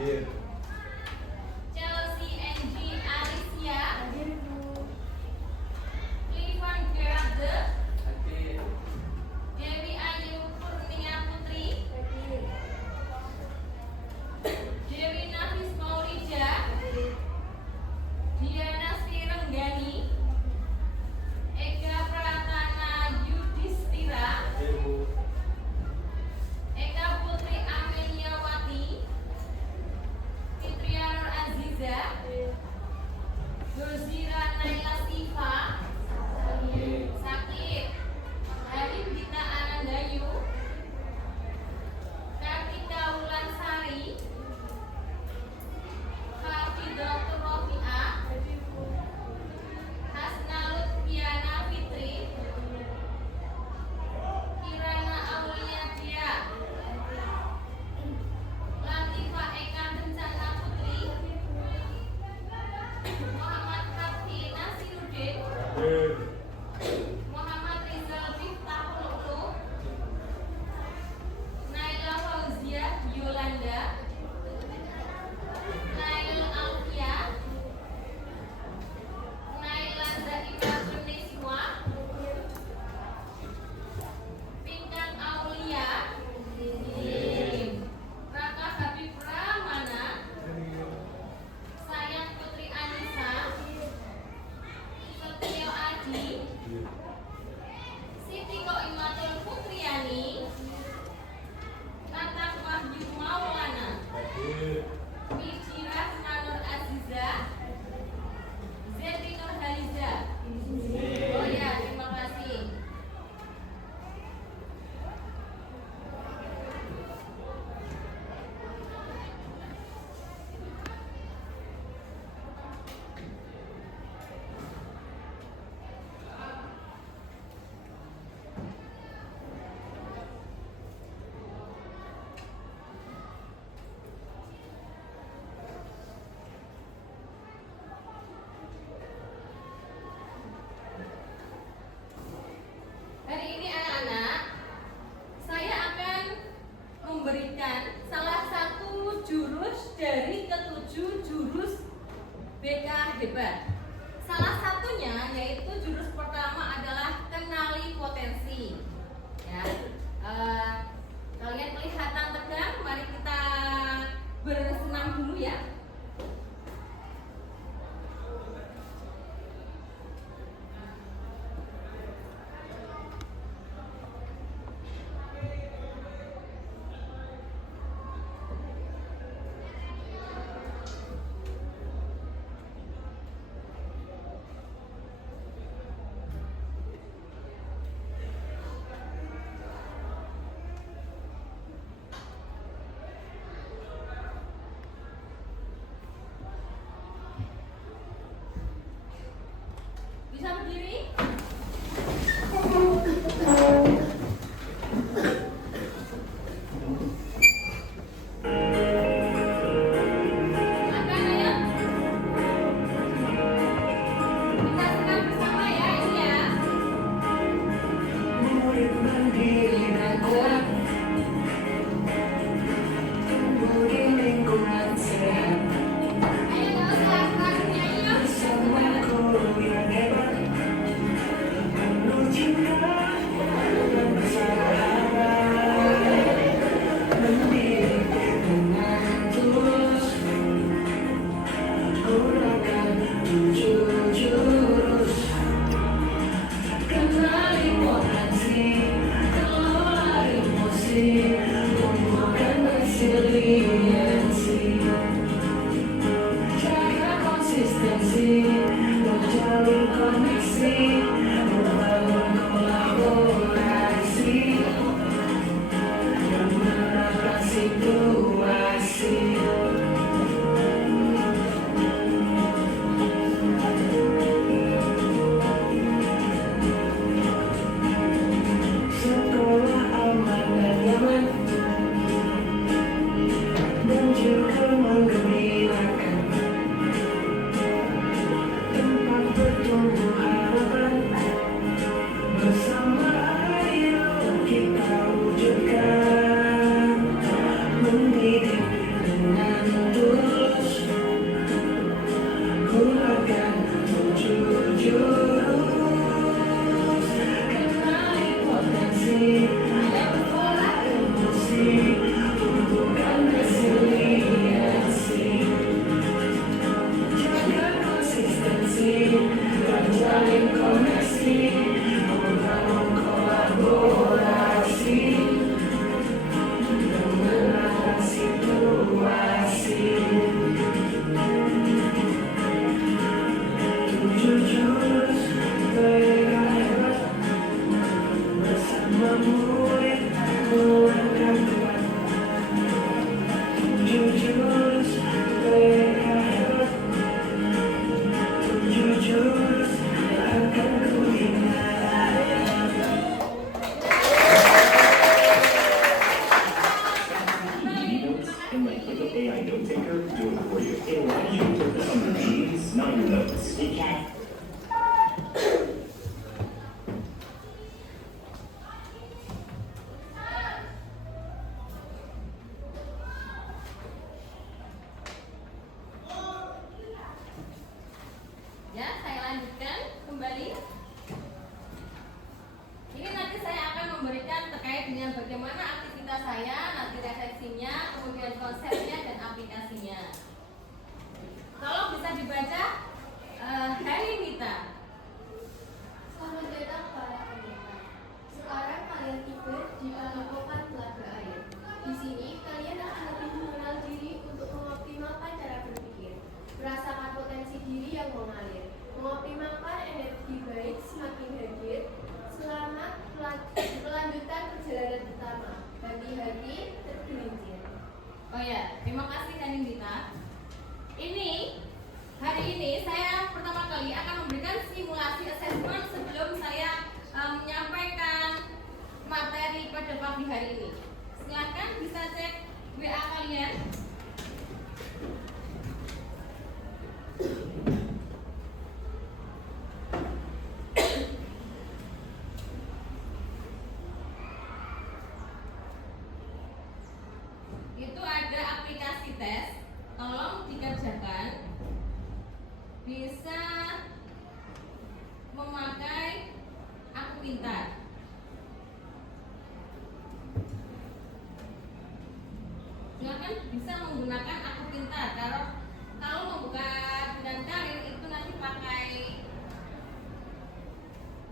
Hadir. Chelsea Angie Alicia, Hadir Bu. Clivan Gerarde, Hadir. Dewi Ayu Kurnia Putri, Hadir. Dewi Nafis Maulida, Hadir. Diana Srirenggani, Ega Pratana Yudhistira, Hadir Bu. Eka Putri Ameliawati, Fitria Nur Aziza, Hadir. Dozira Naila Siva, Hadir. Sakit, Hari Dita Anandayu, Kartika Wulansari, Hafidatul Rofi'ah, Hadir Bu. Hasna Lutfiana Fitri, Kirana Auliadia, Latifa Eka Bencana Putri, Muhammad Hafi Nasiruddin, Hadir. Muhammad Rizal Miftahul Ulum, Naila Fauzia Yolanda, Nail Alfia, Naila Zaibah Beniswa, Pinkan Aulia, Raka Habib Ramana, Sayang Putri Anissa, Setio Adi, Hadir. Siti Koimatul Putriani, Natak Wahyu Maulana, Hadir. Mijirah Nanur Aziza, Zeti Nurhaliza. Oh ya, terima kasih. Hari ini anak-anak, saya akan memberikan salah satu jurus dari ketujuh jurus BK Hebat. Salah satunya yaitu jurus pertama adalah kenali potensi. Ya, kalian kelihatan tegang, mari kita bersenam dulu ya. AI note taker do it for you. It'll let you focus on your meetings, not your notes. It can't. Ya, saya lanjutkan kembali. Ini nanti saya akan memberikan terkait dengan bagaimana aktivitas saya, nanti refleksinya, kemudian konsepnya dan aplikasinya. Tolong bisa dibaca. Hari Nita. Selamat datang para pendeta. Sekarang kalian tiba di padepokan Telaga Air. Di sini kalian akan lebih mengenal diri untuk mengoptimalkan cara berpikir, merasakan potensi diri yang mengalir, mengoptimalkan energi baik semakin hadir. Selamat melanjutkan perjalanan pertama. Hati-hati tergelincir. Oh ya, terima kasih Nita. Hari ini saya pertama kali akan memberikan simulasi assessment sebelum saya menyampaikan materi pada pagi hari ini. Silahkan bisa cek WA kalian. Itu ada aplikasi tes, tolong dikerjakan. Bisa memakai Aku Pintar. Silakan bisa menggunakan Aku Pintar. Kalau membuka dan karir itu nanti pakai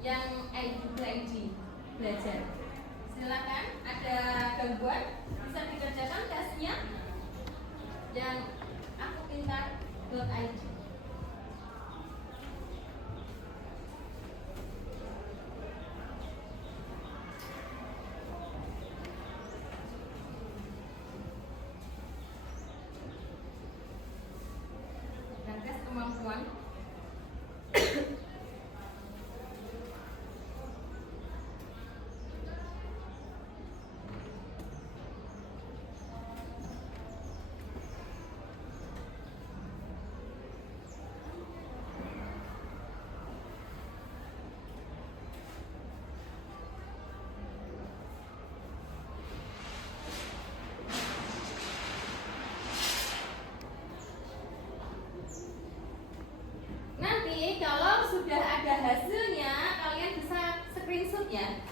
yang ID belajar. Silakan, ada gangguan bisa dikerjakan tesnya yang akupintar.id. Dan tes kemampuan. Nanti kalau sudah ada hasilnya, kalian bisa screenshot ya.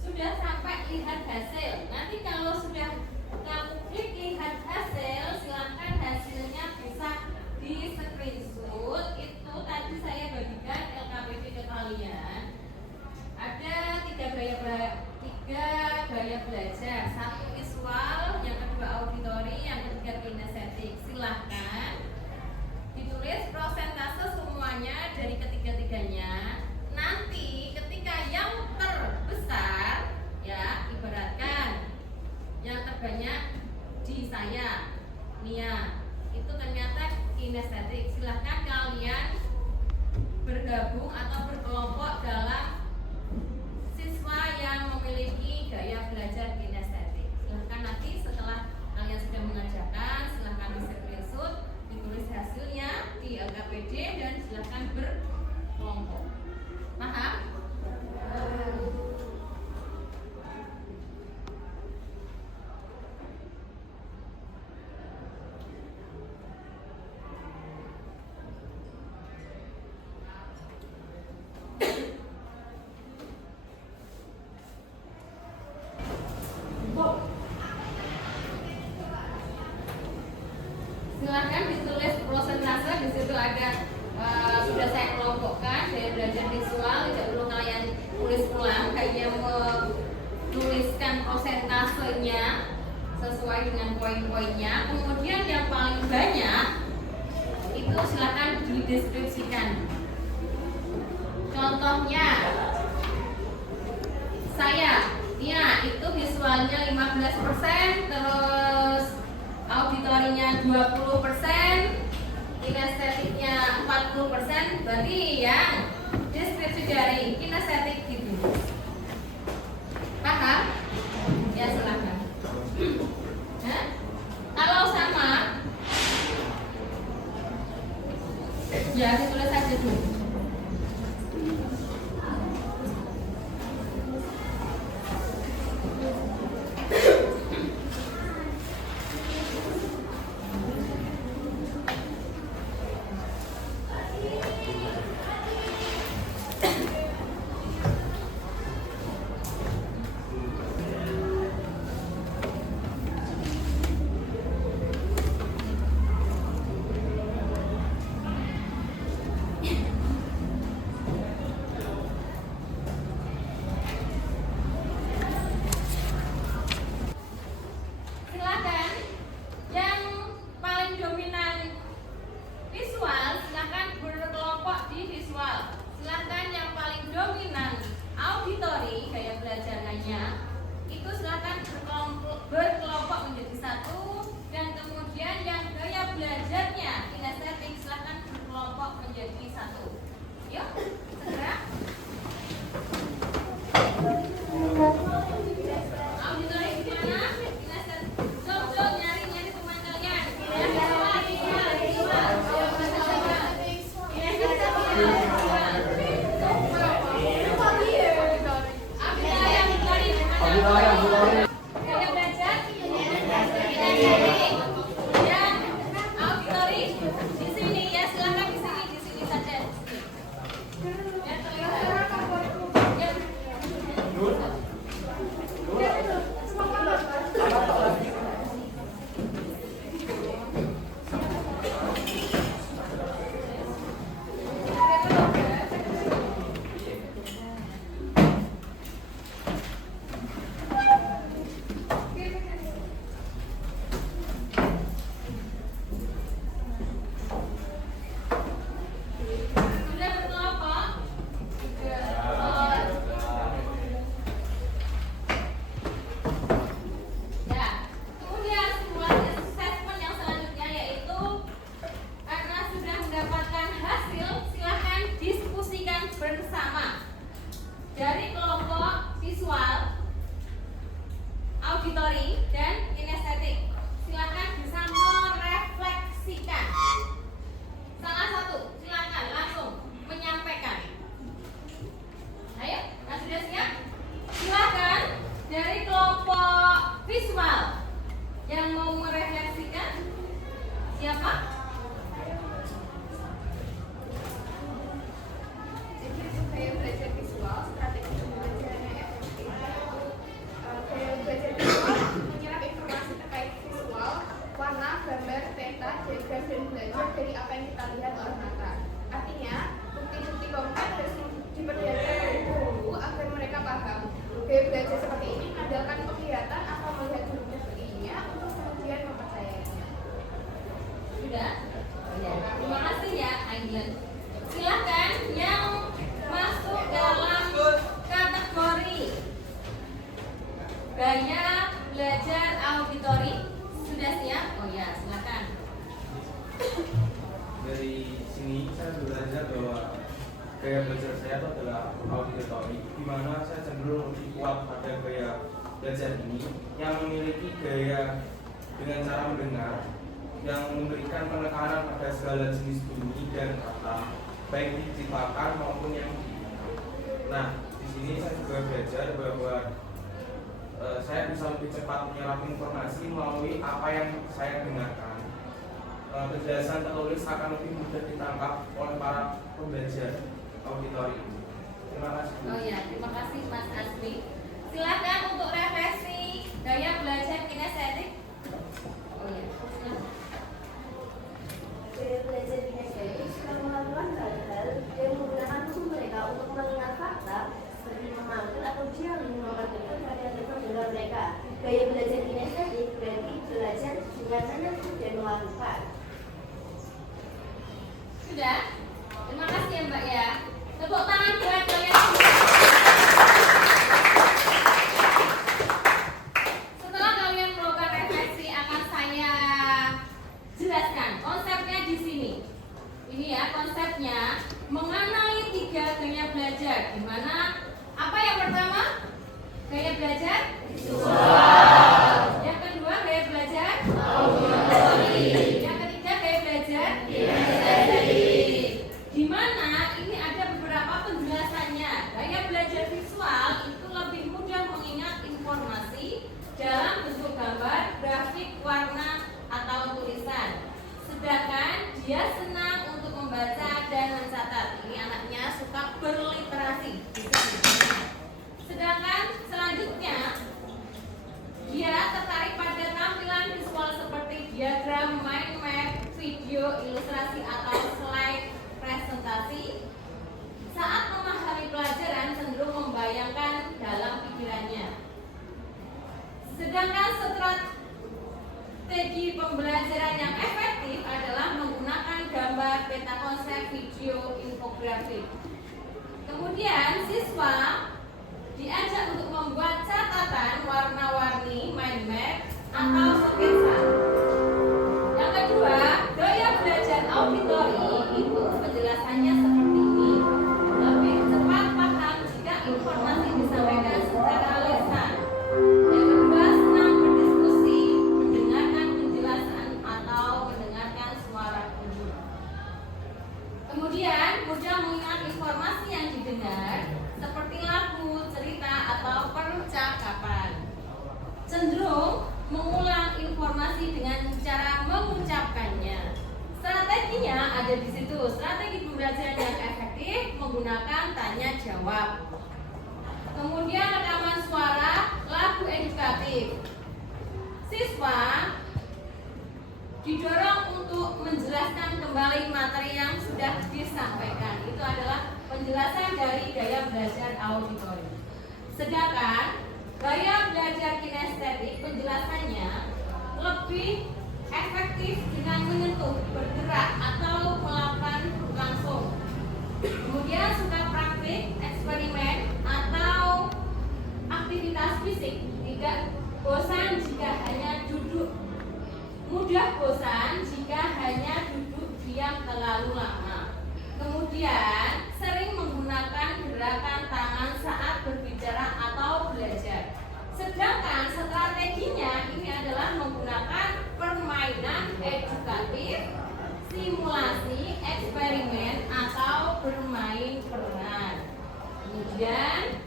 Sudah sampai lihat hasil. Nanti kalau sudah kamu klik lihat hasil, silahkan hasilnya bisa di screenshot. Itu tadi saya bagikan LKPD ke kalian. Ada tiga gaya belajar. Satu visual, yang kedua auditori, yang ketiga kinestetik. Silahkan ditulis prosentase semuanya dari ketiga-tiganya. Nanti ketika yang terbesar, ya ibaratkan yang terbanyak di saya, Nia, itu ternyata kinestetik. Silahkan kalian bergabung atau berkelompok dalam siswa yang memiliki gaya belajar kinestetik. Silahkan nanti setelah kalian sudah mengerjakan, silahkan di screenshot, ditulis hasilnya di LKPD dan silahkan berkelompok. Paham? kemudian prosentasenya sesuai dengan poin-poinnya, kemudian yang paling banyak itu silakan dideskripsikan. Contohnya saya, ya itu visualnya 15%, terus auditorinya 20%, kinestetiknya 40%, berarti yang deskripsi dari kinestetik gitu. Paham? Ya silakan. Hah? Kalau sama, ya ditulis saja dulu. Silakan yang paling dominan visual, silakan berkelompok di visual. Silakan yang paling dominan auditori, gaya belajarnya itu silakan berkelompok menjadi satu, dan kemudian yang gaya belajarnya kinestetik silakan berkelompok menjadi satu. Yuk, segera. Auditori gimana? Kinestetik. Coba nyari teman kalian. Gaya belajar kinestetik. Yang auditori di sini ya, silakan di sini saja. Ya, terlihat. Ya. Sudah berkelompok? Ya, kemudian sebuah assessment yang selanjutnya yaitu karena sudah mendapatkan hasil, silakan diskusikan bersama dari kelompok visual, auditori, dan kinestetik. Silakan bisa merefleksikan. Salah satu, silakan langsung menyampaikan. Ayo, sudah siap? Silakan dari kelompok visual yang mau merefleksikan. Siapa? Jadi untuk gaya belajar visual, strategi pembelajarannya efektif. Gaya belajar visual menyerap informasi terkait visual, warna, gambar, peta, diagram, dan belajar dari apa yang kita lihat oleh mata. Artinya, bukti-bukti konkret harus diperlihatkan dari dulu agar mereka paham. Gaya belajar seperti ini mengandalkan penglihatan atau melihat dulu buktinya untuk kemudian mempercayainya. Sudah? Ya. Terima kasih ya, Aiglen. Silakan yang masuk dalam kategori gaya belajar auditori. Sudah siap? Oh ya, silakan. Dari sini saya belajar bahwa gaya belajar saya itu adalah auditori, di mana saya cenderung lebih kuat pada gaya belajar ini yang memiliki gaya dengan cara mendengar yang memberikan penekanan pada segala jenis bunyi dan kata, baik diciptakan maupun yang diingat. Nah, di sini saya juga belajar bahwa saya bisa lebih cepat menyerap informasi melalui apa yang saya dengarkan. Penjelasan tertulis akan lebih mudah ditangkap oleh para pembelajar auditori. Terima kasih. Oh ya, terima kasih Mas Asmi. Silakan untuk refleksi gaya belajar kinestetik. Oh ya, silakan. Gaya belajar kinestetik sudah melakukan hal-hal yang menggunakan tubuh mereka untuk mengingat fakta seperti memanggil atau ujian menggunakan telepon pada telepon genggam mereka. Gaya belajar kinestetik berarti belajar dengan menentukan dan melakukan. Sudah? Terima kasih ya Mbak ya. Tepuk tangan buat kalian. Setelah kalian melakukan refleksi akan saya jelaskan konsepnya di sini. Ini ya konsepnya, mengenali 3 gaya belajar. Di mana apa yang pertama? Gaya belajar visual. Yang kedua gaya belajar auditory. Yang ketiga gaya belajar kinestetik. Di mana ini ada beberapa penjelasannya. Gaya belajar visual itu lebih mudah mengingat informasi dalam bentuk gambar, grafik, warna, atau tulisan. Sedangkan dia senang untuk membaca dan mencatat. Ini anaknya suka berliterasi. Sedangkan selanjutnya dia tertarik pada tampilan visual seperti diagram, mind map, video, ilustrasi, atau slide presentasi. Saat memahami pelajaran cenderung membayangkan dalam pikirannya. Sedangkan strategi pembelajaran yang efektif adalah menggunakan gambar, peta konsep, video, infografik. Kemudian siswa diajak untuk membuat catatan warna-warni, mind map, atau sketsa. Yang kedua, gaya belajar auditory itu penjelasannya seperti ini. Lebih cepat paham jika informasi disampaikan secara lisan. Yang kedua, senang berdiskusi, mendengarkan penjelasan atau mendengarkan suara guru. Kemudian, mudah mengingat informasi yang didengar seperti lagu, cerita, atau percakapan. Cenderung mengulang informasi dengan cara mengucapkannya. Strateginya ada di situ. Strategi pembelajaran yang efektif menggunakan tanya jawab. Kemudian rekaman suara, lagu edukatif. Siswa didorong untuk menjelaskan kembali materi yang sudah disampaikan. Itu adalah penjelasan dari gaya belajar auditory. Sedangkan gaya belajar kinestetik penjelasannya lebih efektif dengan menyentuh, bergerak, atau melakukan langsung. Kemudian suka praktik, eksperimen, atau aktivitas fisik. Tidak bosan jika hanya duduk. Mudah bosan jika hanya duduk diam terlalu lama. Kemudian sering menggunakan gerakan tangan saat berbicara atau belajar. Sedangkan strateginya ini adalah menggunakan permainan edukatif, simulasi, eksperimen, atau bermain peran. Kemudian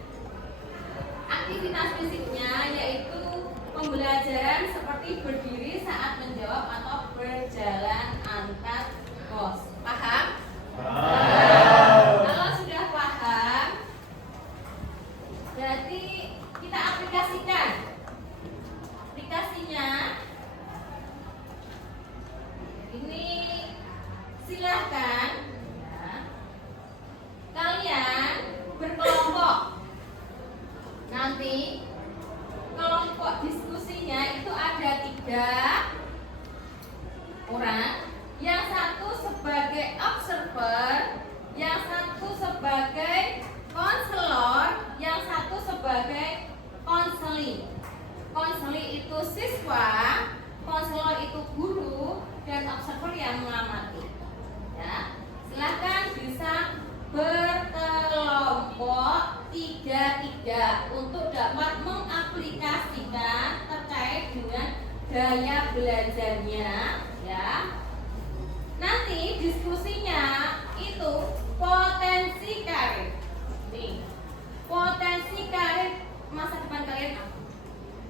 aktivitas fisiknya yaitu pembelajaran seperti berdiri saat menjawab atau berjalan antar pos. Paham? Kalau sudah paham, berarti kita aplikasikan. Aplikasinya ini silahkan ya, kalian berkelompok. Nanti kelompok diskusinya itu ada 3 orang. Yang satu sebagai observer, yang satu sebagai konselor, yang satu sebagai konseling. Konseling itu siswa, konselor itu guru, dan observer yang mengamati. Ya, silakan bisa berkelompok 3-3 untuk dapat mengaplikasikan terkait dengan gaya belajarnya. Ya. Nanti diskusinya itu potensi karir. Nih, potensi karir masa depan kalian apa?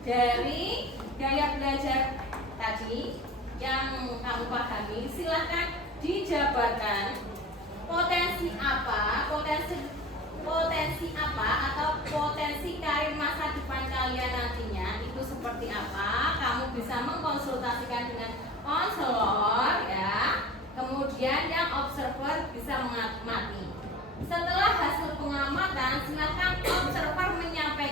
Dari gaya belajar tadi yang kamu pahami, silakan dijabarkan potensi apa, potensi apa atau potensi karir masa depan kalian nantinya itu seperti apa. Kamu bisa mengkonsultasikan dengan konselor ya. Kemudian yang observer bisa mengamati. Setelah hasil pengamatan, silakan observer menyampaikan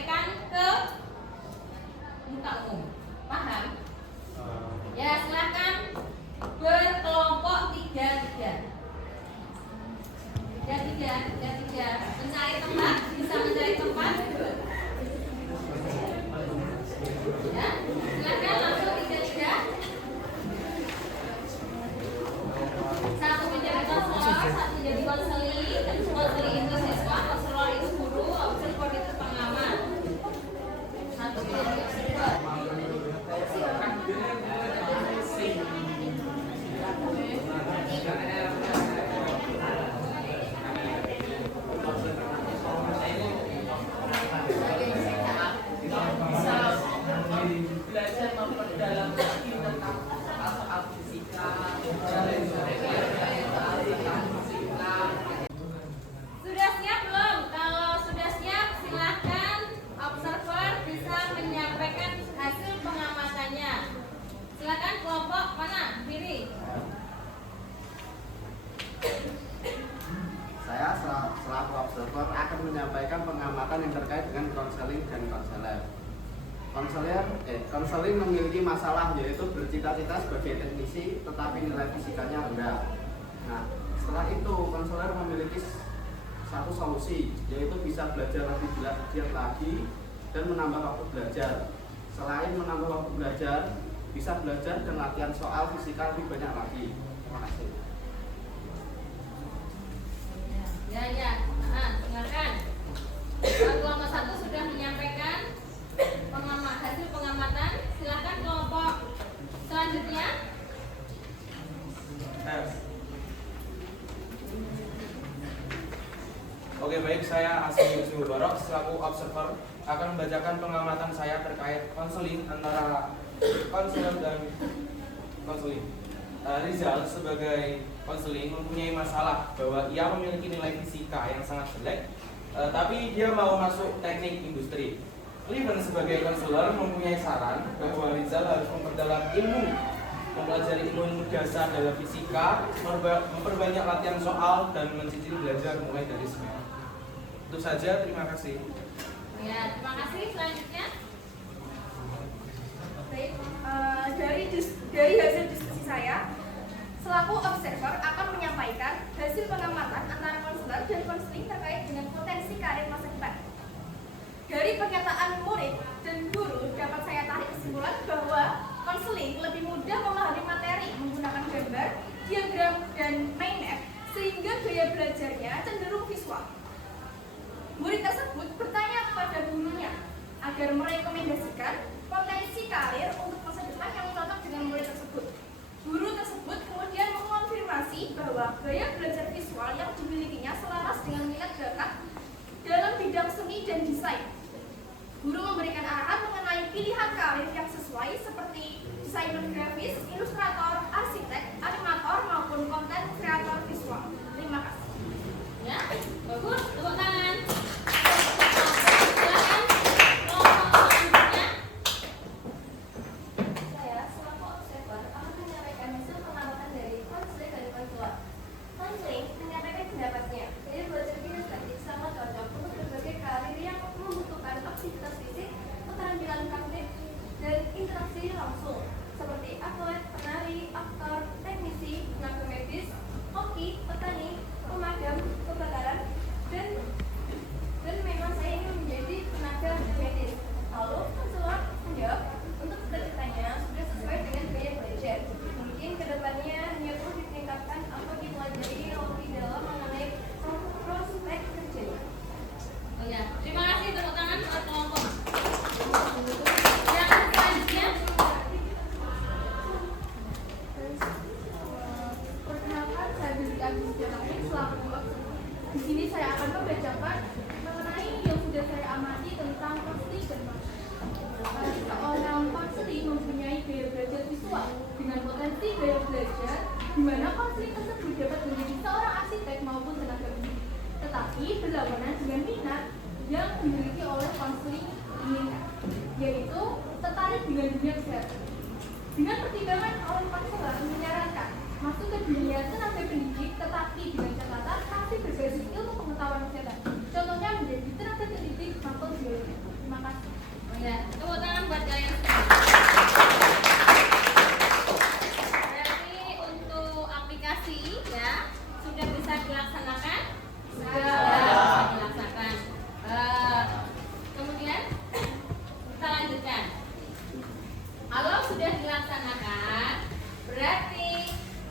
konseling dan konselor. Konseling memiliki masalah yaitu bercita-cita sebagai teknisi tetapi nilai fisikanya rendah. Nah, setelah itu konselor memiliki satu solusi yaitu bisa belajar lebih giat lagi dan menambah waktu belajar. Selain menambah waktu belajar, bisa belajar dan latihan soal fisika lebih banyak lagi. Terima kasih. Ya. Dengarkan. Kelompok 1 sudah menyampaikan hasil pengamatan. Silakan kelompok selanjutnya. Oke, baik, saya Asmi Yusuf Barok selaku observer akan membacakan pengamatan saya terkait konseling antara konselor dan konseling. Rizal sebagai konseling mempunyai masalah bahwa ia memiliki nilai fisika yang sangat jelek, tapi dia mau masuk teknik industri. Cleven sebagai konselor mempunyai saran bahwa Rizal harus memperdalam mempelajari ilmu dasar dalam fisika, memperbanyak latihan soal dan mencicil belajar mulai dari sekarang. Itu saja, terima kasih. Ya, terima kasih. Selanjutnya. Baik, dari hasil diskusi saya, selaku observer akan menyampaikan hasil pengamatan antara konselor dan konseling terkait dengan potensi karir masa depan. Dari pernyataan murid dan guru dapat saya tarik kesimpulan bahwa konseling lebih mudah memahami materi menggunakan gambar, diagram, dan mind map sehingga gaya belajarnya cenderung visual. Murid tersebut bertanya kepada gurunya agar merekomendasikan potensi karir untuk masa depan yang cocok dengan murid tersebut. Guru tersebut kemudian mengonfirmasi bahwa gaya belajar visual yang dimilikinya selaras dengan minat bakat dalam bidang seni dan desain. Guru memberikan arahan mengenai pilihan karir yang sesuai seperti desainer grafis, ilustrator, arsitek, animator, maupun konten kreator visual. Terima kasih. Ya, bagus. Tepuk tangan. Silakan kelompok selanjutnya. Saya selaku observer akan menyampaikan hasil pengamatan dari konseling dan konselor. Konseling menyampaikan pendapatnya, gaya belajar kinestetik sangat cocok untuk berbagai karir yang membutuhkan aktivitas fisik, keterampilan praktik, dan interaksi langsung, seperti atlet, penari, aktor, teknisi, tenaga medis, hoki, petani, pemadam kebakaran, dan memang saya ingin menjadi tenaga medis. Lalu konselor menjawab, untuk cita-citanya sudah sesuai dengan gaya belajar. Mungkin kedepannya hanya perlu ditingkatkan atau dipelajari lebih dalam mengenai prospek kerjanya. Oh ya, terima kasih. Tepuk tangan buat kelompok. Silakan selanjutnya. Perkenalkan, saya Billy Agus Jalamin selaku observer. Di sini saya akan membacakan mengenai yang sudah saya amati tentang konseling dan konseling. Seorang konseling mempunyai gaya belajar visual dengan potensi gaya belajar di mana konseling tersebut dapat menjadi seorang arsitek maupun tenaga medis. Tetapi berlawanan dengan minat yang dimiliki oleh konseling inginkan, yaitu tertarik dengan dunia kesehatan. Dengan pertimbangan oleh konselor menyarankan masuk ke dunia tenaga pendidik, tetapi dengan catatan masih berbasis ilmu pengetahuan kesehatan. Contohnya menjadi tenaga pendidik maupun biologi. Terima kasih. Oh ya, tepuk tangan buat kalian semua. Berarti untuk aplikasi ya sudah bisa dilaksanakan? Sudah bisa dilaksanakan. Kemudian kita lanjutkan. Kalau sudah dilaksanakan, berarti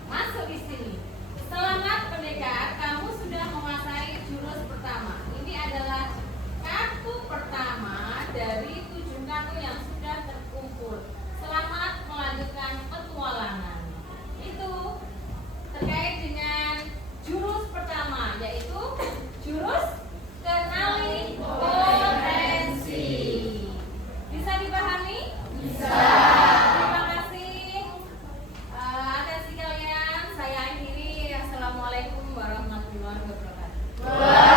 masuk di sini. Selamat pendengar, kamu sudah menguasai jurus pertama. Ini adalah kartu pertama dari 7 kartu yang sudah terkumpul. Selamat melanjutkan petualangan. Itu terkait dengan jurus pertama, yaitu jurus kenali potensi. Bisa dipahami? Bisa. Terima kasih. Atensi kalian, saya akhiri. Assalamualaikum warahmatullahi wabarakatuh.